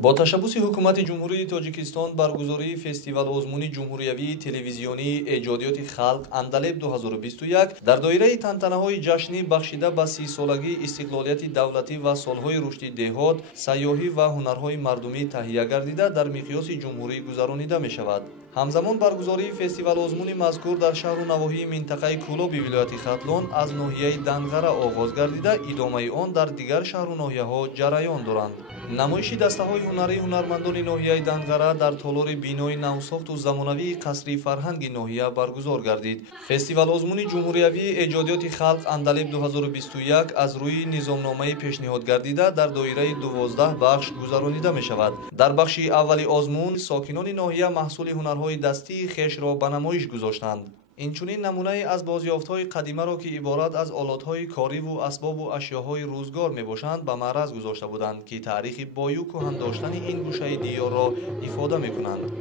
با تشبث حکومت جمهوری تاجیکستان برگزاری فستیوال آزمون جمهوریوی تلویزیونی ایجادیات خلق اندلب 2021 در دایره تنتنه‌های جشنی بخشیده به 30 سالگی استقلالیت دولتی و سالهای رشد دهات، سیاحی و هنرهای مردمی تهیه گردیده در مقیاس جمهوری گذرانیده می شود. همزمان برگزاری فستیوال آزمون مذکور در شهر و نواحی منطقه کولابی ولایت ختلون از ناحیه دنغره آغاز گردیده ادامه آن در دیگر شهر و ناحیه‌ها جریان دارند. نمایش دسته‌های هنری هنرمندان ناحیه دنغره در تالار بینای نوساخت و زمانوی قصری فرهنگ ناحیه برگزار گردید. فستیوال آزمون جمهوریوی ایجادیات خلق اندلب 2021 از روی نظامنامه پیشنهاد گردیده در دایره 12 بخش گذرانیده می شود. در بخش اولی آزمون ساکنان ناحیه محصول هنرهای دستی خویش را به نمایش گذاشتند. اینچنین نمونه از بازیافت‌های قدیمه را که عبارت از آلات‌های کاری و اسباب و اشیاهای روزگار می‌باشند به معرض گذاشته بودند که تاریخ بایو کهن داشتن این گوشه دیار را افاده می‌کنند.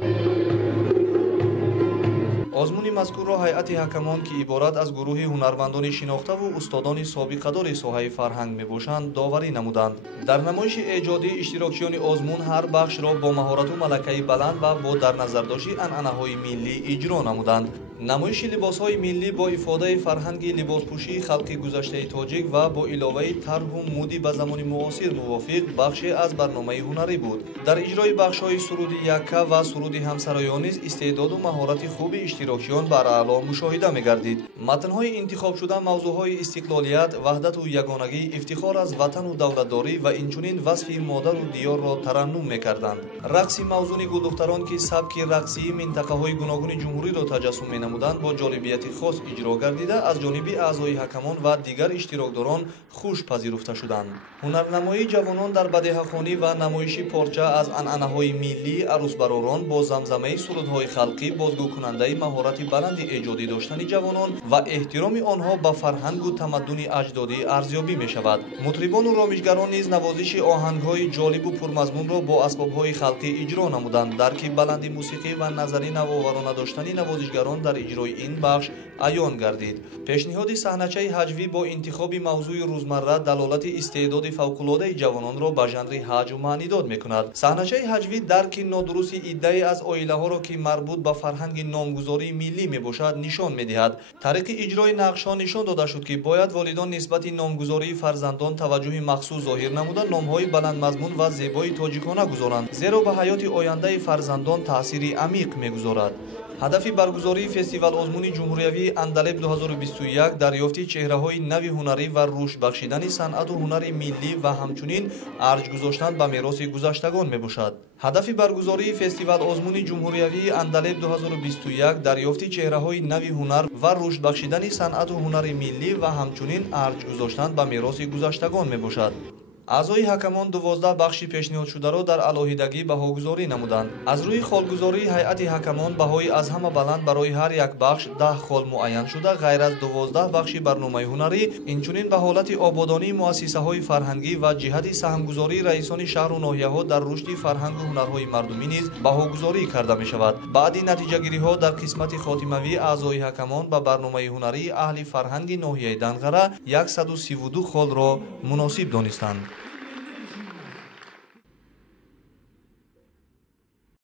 آزمون مذکور را هیئت حکمان که عبارت از گروه هنرمندان شناخته و استادان سابقه‌دار ساحه فرهنگ میباشند داوری نمودند. در نمایش ایجادی اشتراکیان آزمون هر بخش را با مهارت و ملکه بلند و با در نظر داشت عنعنه‌های ملی اجرا نمودند. نمایش لباس‌های ملی با افاده فرهنگ لباسپوشی خلق گذشته تاجیک و با علاوه طرح و مودی به زمان معاصر موافق بخشی از برنامه هنری بود. در اجرای بخش‌های سرود یکه و سرود همسرایان نیز استعداد و مهارت خوب اشتراکیان بر اعلا مشاهده می‌گردید. متن‌های انتخاب شده موضوع‌های استقلالیت، وحدت و یگانگی، افتخار از وطن و دولتداری و اینچنین وصف مادر و دیار را ترنم می‌کردند. رقص موزون گلدختران که سبک رقصی منطقه‌های گوناگون جمهوری را تجسم می‌نمودند با جالبیت خاص اجرا گردیده از جانب اعضای حکمان و دیگر اشتراکداران خوش پذیرفته شدند. هنرنمایی جوانان در بدیهه‌خوانی و نمایش پارچه از عنعنه‌های ملی عروس براران با زمزمه سرودهای خلقی بازگو کننده مهارت بلند ایجادی داشتن جوانان و احترام آنها به فرهنگ و تمدن اجدادی ارزیابی می‌شود. مطربان و رامشگران نیز نوازش آهنگ‌های جالب و پرمضمون را با اسباب‌های خلقی اجرا نمودند. درک بلند موسیقی و نظری نوآورانه داشتن نوازشگران در اجرای این بخش عیان گردید. پیشنهاد صحنه‌چه هجوی با انتخاب موضوع روزمره دلالت استعداد فوق‌العاده جوانان را به ژانر هجو معنی داد می‌کند. صحنه‌چه هجوی درک نادرست ایده از عائله‌ها را که مربوط به فرهنگ نامگذاری ملی میباشد نشان می‌دهد. طریق اجرای نقش‌ها نشان داده شد که باید والدان نسبت نامگذاری فرزندان توجه مخصوص ظاهر نموده نام‌های بلند مضمون و زیبای تاجیکانه گذارند، زیرا به حیات آینده فرزندان تأثیری عمیق می‌گذارد. هدف برگزاری فستیوال آزمون جمهوریوی اندلب 2021 دریافت چهره‌های نوی هنری و رشد بخشیدن صنعت و هنر ملی و همچنین ارج گذاشتن به میراث گذشتگان میباشد. هدف برگزاری فستیوال آزمون جمهوریوی اندلب 2021 دریافت چهره‌های نوی هنر و رشد بخشیدن صنعت و هنر ملی و همچنین ارج گذاشتن به میراث گذشتگان میباشد. اعضای حکمان 12 بخش پیشنهاد شده را در علاهیدگی بهاگذاری نمودند. از روی خالگذاری هیئت حکمان بهای از همه بلند برای هر یک بخش 10 خال معین شده غیر از 12 بخش برنامه هنری اینچنین به حالت آبادانی مؤسسه‌های فرهنگی و جهت سهمگذاری رئیسان شهر و ناحیه‌ها در رشد فرهنگ و هنرهای مردمی نیز بهاگذاری کرده می شود. بعد نتیجه‌گیری‌ها در قسمت خاتموی اعضای حکمان به برنامه هنری اهل فرهنگ ناحیه دنغره 132 خال را مناسب دانستند.